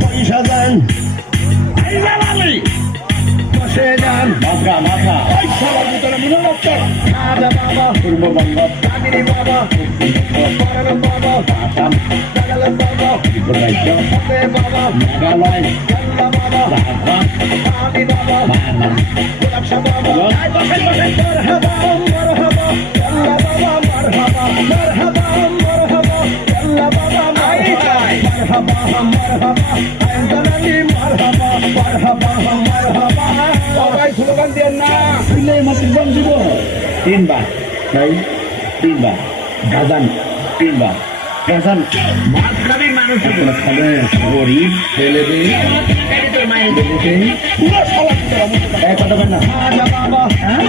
পয়সা দেন বসে যান মাথা মাথা সবার ভিতরে মনে রাখতে রাজা বাবা পূর্ববঙ্গ কামিনী বাবা পরম বাবা আসাম নাগাল্যান্ড বাবা ত্রিপুরাজ্য বাবা মেঘালয় কেরালা বাবা রাজস্থান আমি বাবা গোলাপশা বাবা বসেন বসেন মারহাবা মারহাবা কেরালা বাবা মারহাবা মারহাবা মারহাবা কেরালা বাবা মারহাবা মারহাবা আইনদানি মারহাবা মারহাবা মারহাবা সবাই স্লোগান দেন না দিলে মাত্র বম দিব তিনবার তাই তিনবার গাজান তিনবার গাজান মাছ খাবি মানুষ খাবে গরিব ছেলেবে পুরো সবাই কথা বল না বাবা হ্যাঁ